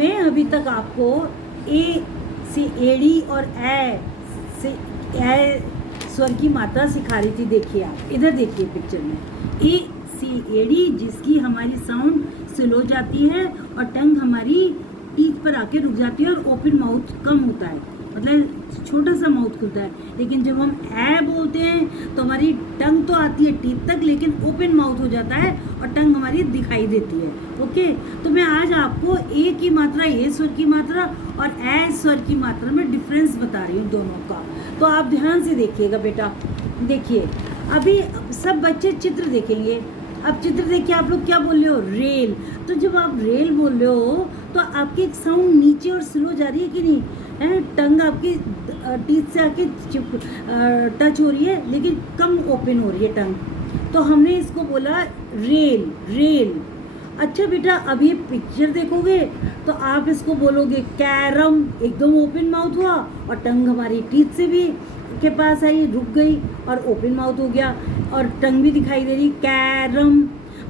मैं अभी तक आपको ए से एड़ी और ए से ए स्वर की मात्रा सिखा रही थी। देखिए आप इधर देखिए पिक्चर में, ए सी एड़ी जिसकी हमारी साउंड स्लो जाती है और टंग हमारी टीथ पर आके रुक जाती है और ओपन माउथ कम होता है, मतलब छोटा सा माउथ खुलता है। लेकिन जब हम ए बोलते हैं तो हमारी टंग तो आती है टीथ तक, लेकिन ओपन माउथ हो जाता है और टंग हमारी दिखाई देती है। ओके, तो मैं आज आपको ए की मात्रा, ए स्वर की मात्रा और ए स्वर की मात्रा में डिफरेंस बता रही हूँ दोनों का। तो आप ध्यान से देखिएगा बेटा। देखिए अभी सब बच्चे चित्र देखेंगे। अब चित्र देखिए, आप लोग क्या बोल रहे हो? रेल। तो जब आप रेल बोल रहे हो तो आपकी एक साउंड नीचे और स्लो जा रही है कि नहीं है? टंग आपकी टीथ से आके टच हो रही है, लेकिन कम ओपन हो रही है टंग, तो हमने इसको बोला रेल, रेल। अच्छा बेटा, अब ये पिक्चर देखोगे तो आप इसको बोलोगे कैरम, एकदम ओपन माउथ हुआ और टंग हमारी टीथ से भी के पास आई, रुक गई और ओपन माउथ हो गया और टंग भी दिखाई दे रही, कैरम।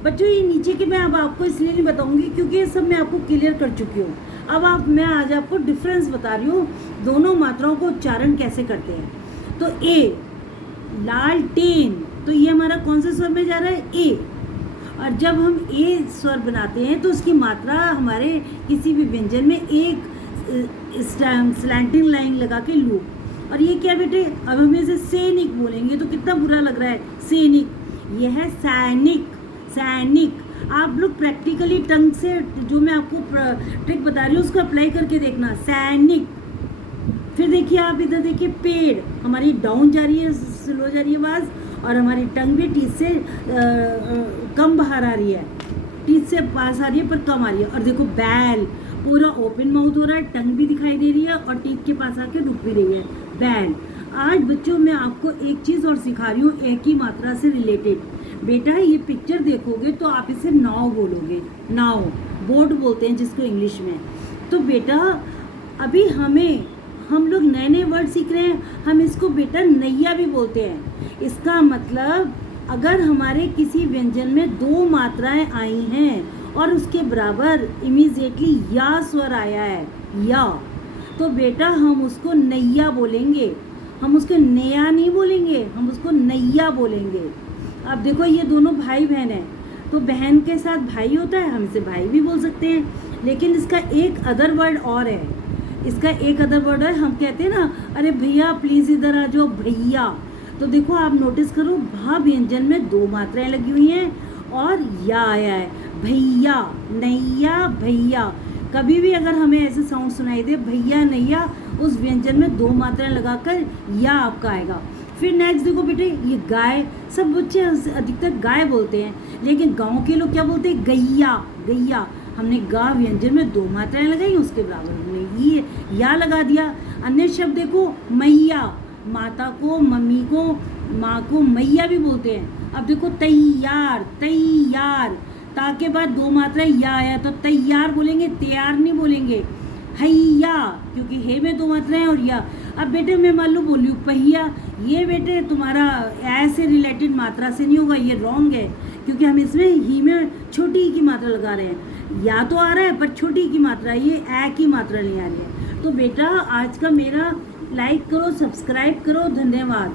बच्चों ये नीचे के मैं अब आपको इसलिए नहीं बताऊंगी क्योंकि ये सब मैं आपको क्लियर कर चुकी हूँ। अब मैं आज आपको डिफरेंस बता रही हूँ, दोनों मात्राओं को उच्चारण कैसे करते हैं। तो ए, लालटेन, तो ये हमारा कौन से स्वर में जा रहा है? ए। और जब हम ए स्वर बनाते हैं तो उसकी मात्रा हमारे किसी भी व्यंजन में एक स्लैंटिंग लाइन लगा के लू। और ये क्या बेटे, अब हम इसे सैनिक बोलेंगे तो कितना बुरा लग रहा है, सैनिक। यह है सैनिक, सैनिक। आप लोग प्रैक्टिकली टंग से जो मैं आपको ट्रिक बता रही हूँ उसको अप्लाई करके देखना, सैनिक। फिर देखिए आप इधर देखिए, पेड़, हमारी डाउन जा रही है, स्लो जा रही है आवाज़ और हमारी टंग भी टीथ से कम बाहर आ रही है, टीथ से पास आ रही है पर कम आ रही है। और देखो बैल, पूरा ओपन माउथ हो रहा है, टंग भी दिखाई दे रही है और टीथ के पास आके रुक भी रही है, बैल। आज बच्चों मैं आपको एक चीज़ और सिखा रही हूँ एक ही मात्रा से रिलेटेड। बेटा ये पिक्चर देखोगे तो आप इसे नाव बोलोगे, नाव, बोट बोलते हैं जिसको इंग्लिश में। तो बेटा अभी हम लोग नए नए वर्ड सीख रहे हैं, हम इसको बेटा नैया भी बोलते हैं। इसका मतलब अगर हमारे किसी व्यंजन में दो मात्राएं आई हैं और उसके बराबर इमीडिएटली या स्वर आया है, या, तो बेटा हम उसको नैया बोलेंगे, हम उसको नया नहीं बोलेंगे, हम उसको नैया बोलेंगे। अब देखो ये दोनों भाई बहन हैं, तो बहन के साथ भाई होता है, हम इसे भाई भी बोल सकते हैं, लेकिन इसका एक अदर वर्ड और है, इसका एक अदर वर्ड है, हम कहते हैं ना, अरे भैया प्लीज़ इधर आ जाओ, भैया। तो देखो आप नोटिस करो, भा व्यंजन में दो मात्राएं लगी हुई हैं और या आया है, भैया, नैया, भैया। कभी भी अगर हमें ऐसे साउंड सुनाई दे, भैया, नैया, उस व्यंजन में दो मात्राएं लगाकर या आपका आएगा। फिर नेक्स्ट देखो बेटे, ये गाय, सब बच्चे अधिकतर गाय बोलते हैं, लेकिन गांव के लोग क्या बोलते हैं? गैया, गैया। हमने गा व्यंजन में दो मात्राएं लगाई, उसके बराबर हमने ये या लगा दिया। अन्य शब्द देखो, मैया, माता को, मम्मी को, माँ को मैया भी बोलते हैं। अब देखो तैयार, तैयार, ता के बाद दो मात्राएं या आया तो तैयार बोलेंगे, तैयार नहीं बोलेंगे। हैया, क्योंकि हे में दो मात्राएं और या। अब बेटे मैं मान लो बोली हूँ पहिया, ये बेटे तुम्हारा ऐसे रिलेटेड मात्रा से नहीं होगा, ये रॉन्ग है, क्योंकि हम इसमें ही में छोटी की मात्रा लगा रहे हैं। या तो आ रहा है पर छोटी की मात्रा, ये ए की मात्रा नहीं आ रही है। तो बेटा आज का मेरा लाइक करो, सब्सक्राइब करो, धन्यवाद।